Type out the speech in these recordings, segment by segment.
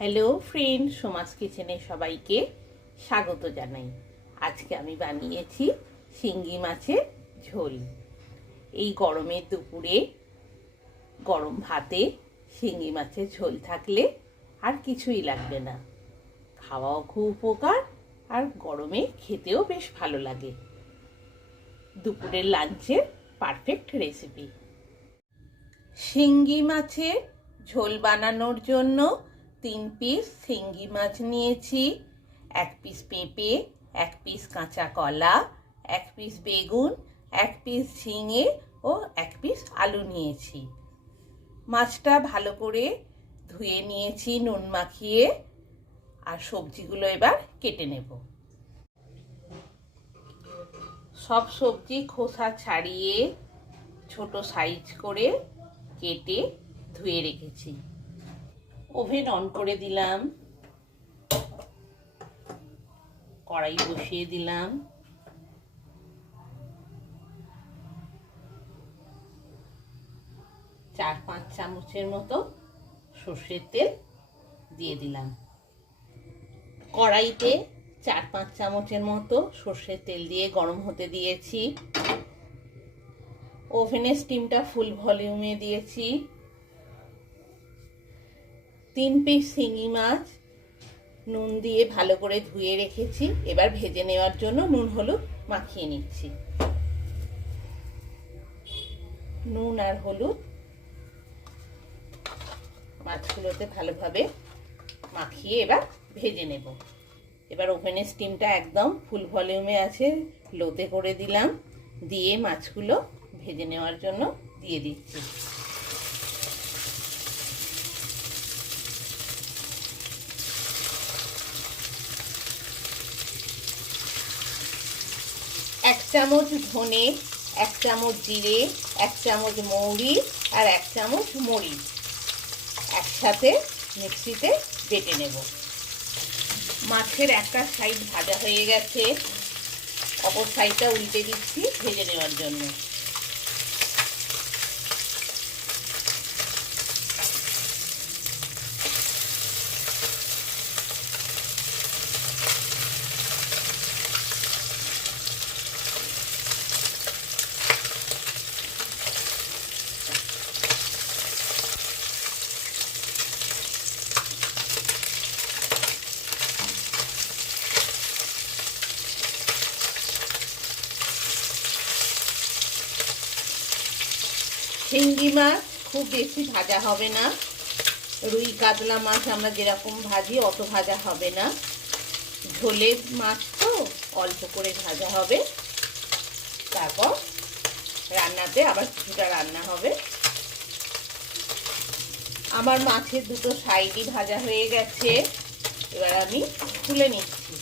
Hello friend, Soma's কিচেনে সবাইকে স্বাগত জানাই। আজকে আমি বানিয়েছি শিঙ্গি মাছের ঝোল। এই গরমের দুপুরে গরম ভাতে শিঙ্গি মাছের ঝোল থাকলে আর কিছুই লাগবে না। খাওয়াও খুব উপকার, আর গরমে খেতেও বেশ ভালো লাগে। দুপুরের লাঞ্চের পারফেক্ট রেসিপি। শিঙ্গি মাছের ঝোল বানানোর জন্য 3 পিস শিঙ্গি মাছ নিয়েছি, 1 পিস পেঁপে, 1 পিস কাঁচা কলা, 1 পিস বেগুন, 1 পিস ঝিঙে ও 1 পিস আলু নিয়েছি। মাছটা ভালো করে ধুয়ে নিয়েছি নুন মাখিয়ে, আর সবজিগুলো এবার কেটে নেব। সব সবজি খোসা ছাড়িয়ে ছোট সাইজ করে কেটে ধুয়ে রেখেছি। ওভেন অন করে দিলাম, কড়াই বসিয়ে দিলাম, চার 5 চামচের মতো সর্ষের তেল দিয়ে দিলাম। কড়াইতে 4-5 চামচের মতো সর্ষের তেল দিয়ে গরম হতে দিয়েছি। ওভেনের স্টিমটা ফুল ভলিউমে দিয়েছি। 3 পিস শিঙি মাছ নুন দিয়ে ভালো করে ধুয়ে রেখেছি। এবার ভেজে নেওয়ার জন্য নুন হলুদ মাখিয়ে নিচ্ছি। নুন আর হলুদ মাছগুলোতে ভালোভাবে মাখিয়ে এবার ভেজে নেব। এবার ওভেনের স্টিমটা একদম ফুল ভলিউমে আছে, লোতে করে দিলাম। দিয়ে মাছগুলো ভেজে নেওয়ার জন্য দিয়ে দিচ্ছি। এক চামচ ধনে, 1 চামচ জিরে, 1 চামচ মৌরি আর 1 চামচ মরিচ একসাথে মিক্সিতে বেটে নেব। মাছের একটা সাইড ভাজা হয়ে গেছে, অপর সাইডটা উল্টে দিচ্ছি ভেজে নেওয়ার জন্য। শিঙ্গি মাছ খুব বেশি ভাজা হবে না, রুই কাতলা মাছ আমরা যেরকম ভাজি অত ভাজা হবে না। ঝোলের মাছ তো অল্প করে ভাজা হবে, তারপর রান্নাতে আবার কিছুটা রান্না হবে। আমার মাছের দুটো সাইডই ভাজা হয়ে গেছে, এবার আমি তুলে নিচ্ছি।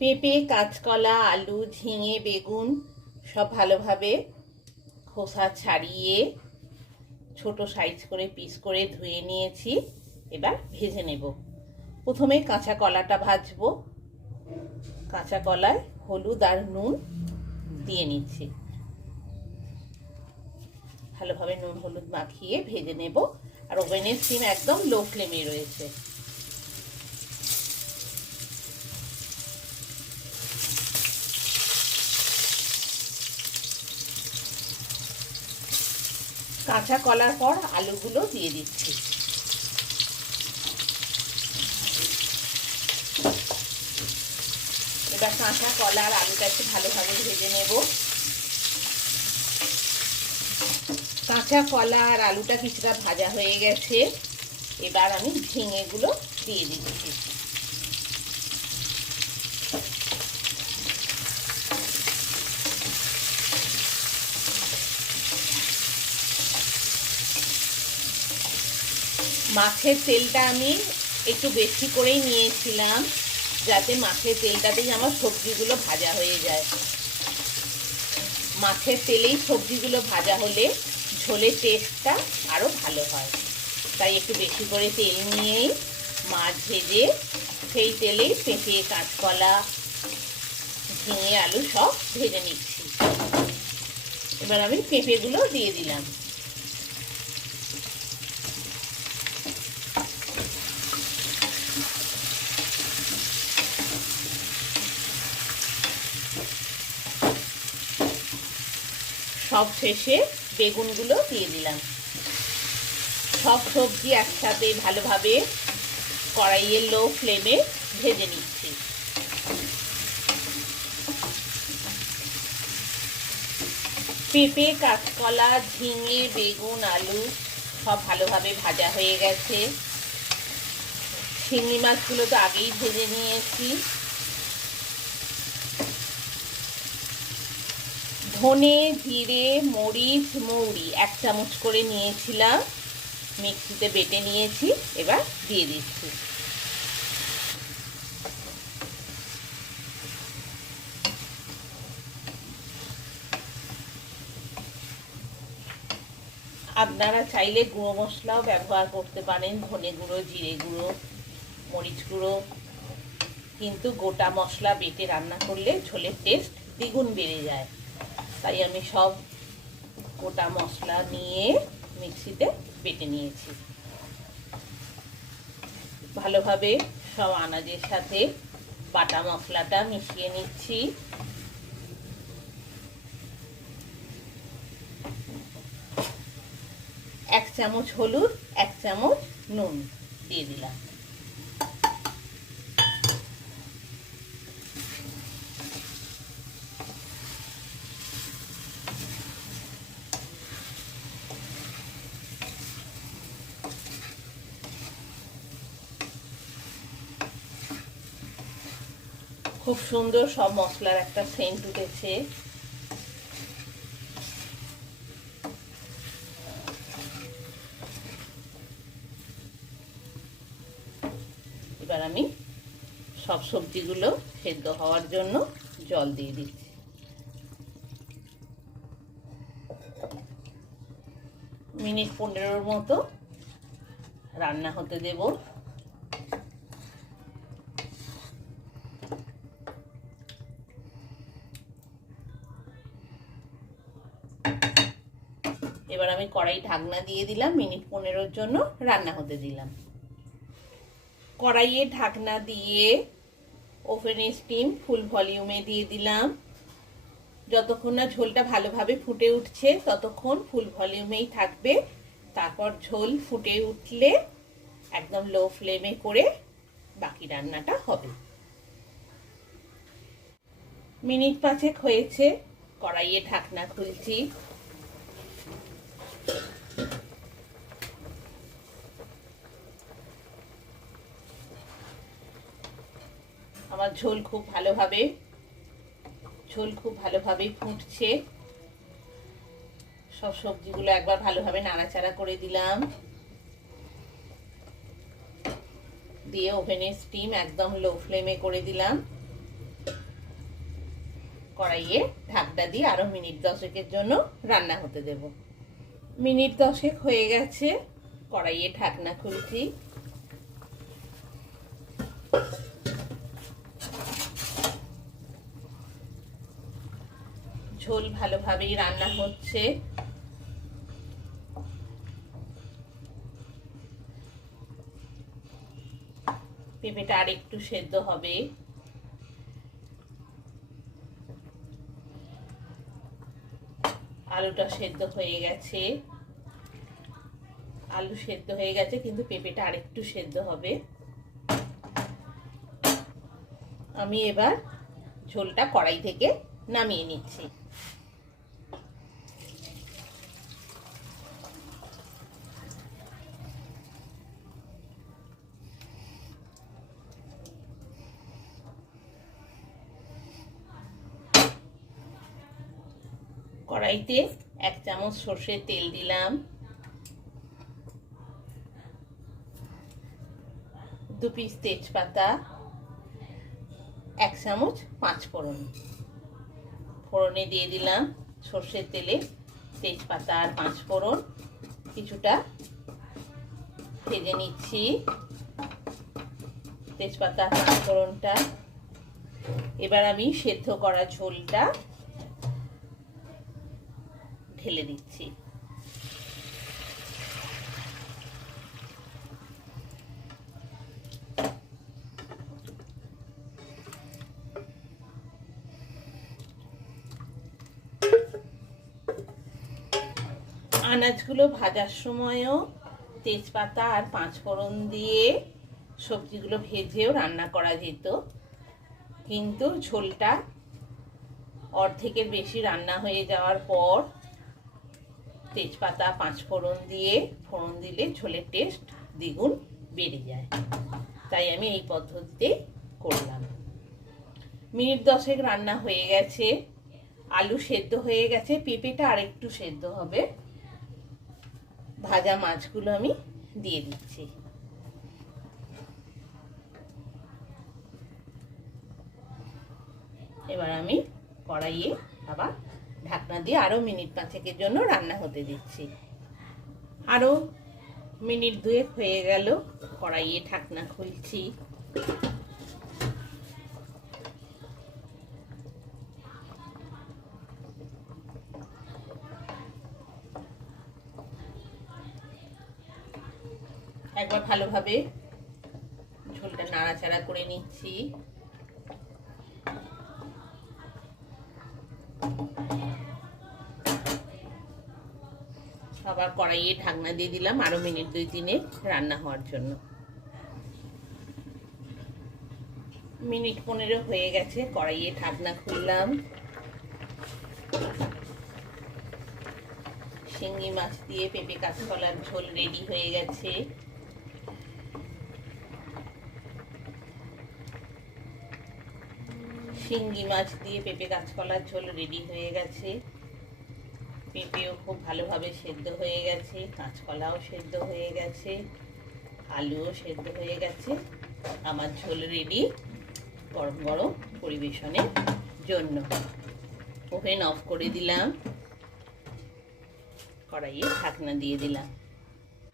পেঁপে, কাঁচকলা, আলু, ঝিঙে, বেগুন সব ভালোভাবে খোসা ছাড়িয়ে ছোট সাইজ করে পিস করে ধুয়ে নিয়েছি। এবার ভেজে নেব। প্রথমে কাঁচা কলাটা ভাজবো। কাঁচা কলায় হলুদ আর নুন দিয়ে নিচ্ছি। ভালোভাবে নুন হলুদ মাখিয়ে ভেজে নেব। আর ওভেনের স্টিম একদম লো ফ্লেমে রয়েছে। কাঁচা কলার পর আলুগুলো দিয়ে দিচ্ছি। এবার কাঁচা কলা আর আলুটা একটু ভালোভাবে ভেজে নেব। কাঁচা কলা আর আলুটা কিছুটা ভাজা হয়ে গেছে, এবার আমি ঝিঙেগুলো দিয়ে দিচ্ছি। মাছের তেলটা আমি একটু বেশি করেই নিয়েছিলাম, যাতে মাছের তেলটাতেই আমার সবজিগুলো ভাজা হয়ে যায়। মাছের তেলেই সবজিগুলো ভাজা হলে ঝোলের টেস্টটা আরও ভালো হয়। তাই একটু বেশি করে তেল নিয়েই মাছ ভেজে সেই তেলে পেঁপে, কাঁচকলা, ঝিঙে, আলু সব ভেজে নিচ্ছি। এবার আমি পেঁপেগুলো দিয়ে দিলাম। সব শেষে বেগুনগুলো দিয়ে দিলাম। সব সবজি একসাথে ভালোভাবে কড়াইয়ের লো ফ্লেমে ভেজে নিচ্ছি। পেঁপে, কাঁচকলা, ঝিঙে, বেগুন, আলু সব ভালোভাবে ভাজা হয়ে গেছে। শিঙি মাছগুলো তো আগেই ভেজে নিয়েছি। ধনে, জিরে, মরিচ, মৌরি 1 চামচ করে নিয়েছিলাম, মিক্সিতে বেটে নিয়েছি। এবার দিয়ে দিচ্ছি। আপনারা চাইলে গুঁড়ো মশলাও ব্যবহার করতে পারেন, ধনে গুঁড়ো, জিরে গুঁড়ো, মরিচ গুঁড়ো, কিন্তু গোটা মশলা বেটে রান্না করলে ঝোলের টেস্ট দ্বিগুণ বেড়ে যায়। তাই আমি সব গোটা মশলা নিয়ে মিক্সিতে বেটে নিয়েছি। ভালোভাবে সব আনাজের সাথে বাটা মশলাটা মিশিয়ে নিচ্ছি। এক চামচ হলুদ, 1 চামচ নুন দিয়ে দিলাম। খুব সুন্দর সব মশলার একটা সেন্ট উঠেছে। এবার আমি সব সবজিগুলো সেদ্ধ হওয়ার জন্য জল দিয়ে দিচ্ছি। মিনিট 15 মতো রান্না হতে দেব। এবার আমি কড়াই ঢাকনা দিয়ে দিলাম, মিনিট 15 জন্য রান্না হতে দিলাম। কড়াইয়ে ঢাকনা দিয়ে ওভেনের স্টিম ফুল ভলিউমে দিয়ে দিলাম। যতক্ষণ না ঝোলটা ভালোভাবে ফুটে উঠছে ততক্ষণ ফুল ভলিউমেই থাকবে। তারপর ঝোল ফুটে উঠলে একদম লো ফ্লেমে করে বাকি রান্নাটা হবে। মিনিট 5 হয়েছে, কড়াইয়ে ঢাকনা খুলছি। আমার ঝোল খুব ভালোভাবে ফুটছে। সব সবজিগুলো একবার ভালোভাবে নাড়াচাড়া করে দিলাম, দিয়ে ওভেনের স্টিম একদম লো ফ্লেমে করে দিলাম। কড়াইয়ে ঢাকনা দিয়ে আরো মিনিট 10 জন্য রান্না হতে দেব। মিনিট 10 হয়ে গেছে, কড়াইয়ে ঢাকনা খুলছি। ঝোল ভালোভাবেই রান্না হচ্ছে। পেঁপেটা আর একটু সেদ্ধ হবে। আলুটা সেদ্ধ হয়ে গেছে। আলু সেদ্ধ হয়ে গেছে, কিন্তু পেঁপেটা আর একটু সেদ্ধ হবে। আমি এবার ঝোলটা কড়াই থেকে নামিয়ে নিচ্ছি। কড়াইতে 1 চামচ সর্ষের তেল দিলাম, 2 পিস তেজপাতা, 1 চামচ 5 ফোড়ন। ফোড়নে দিয়ে দিলাম সর্ষের তেলে তেজপাতা আর 5 ফোড়ন। কিছুটা ভেজে নিচ্ছি। তেজপাতা পাঁচফোড়নটা। এবার আমি সেদ্ধ করা ঝোলটা ঢেলে দিচ্ছি। আনাজগুলো ভাজার সময়ও তেজপাতা আর পাঁচফোড়ন দিয়ে সবজিগুলো ভেজেও রান্না করা যেত, কিন্তু ঝোলটা অর্ধেকের বেশি রান্না হয়ে যাওয়ার পর তেজপাতা পাঁচফোড়ন দিয়ে ফোড়ন দিলে ঝোলের টেস্ট দ্বিগুণ বেড়ে যায়। তাই আমি এই পদ্ধতিতে করলাম। মিনিট 10 রান্না হয়ে গেছে, আলু সেদ্ধ হয়ে গেছে, পেঁপেটা আরেকটু সেদ্ধ হবে। ভাজা মাছগুলো আমি দিয়ে দিচ্ছি। এবার আমি কড়াইয়ে আবার ঢাকনা দিয়ে আরো মিনিট 5 জন্য রান্না হতে দিচ্ছি। আরো মিনিট 2 হয়ে গেল, কড়াইয়ে ঢাকনা খুলছি। একবার ভালোভাবে ঝোলটা নাড়াচাড়া করে নিচ্ছি। আবার কড়াইয়ে ঢাকনা দিয়ে দিলাম আরো মিনিট 2-3 রান্না হওয়ার জন্য। মিনিট 15 হয়ে গেছে, কড়াইয়ে ঢাকনা খুললাম। শিঙ্গি মাছ দিয়ে পেঁপে কাঁচকলার ঝোল রেডি হয়ে গেছে। শিঙ্গি মাছ দিয়ে পেঁপে কাঁচকলার ঝোল রেডি হয়ে গেছে। পেঁপেও খুব ভালোভাবে সেদ্ধ হয়ে গেছে, কাঁচকলাও সেদ্ধ হয়ে গেছে, আলুও সেদ্ধ হয়ে গেছে। আমার ঝোল রেডি গরম গরম পরিবেশনের জন্য। ওভেন অফ করে দিলাম, কড়াইয়ে ঢাকনা দিয়ে দিলাম।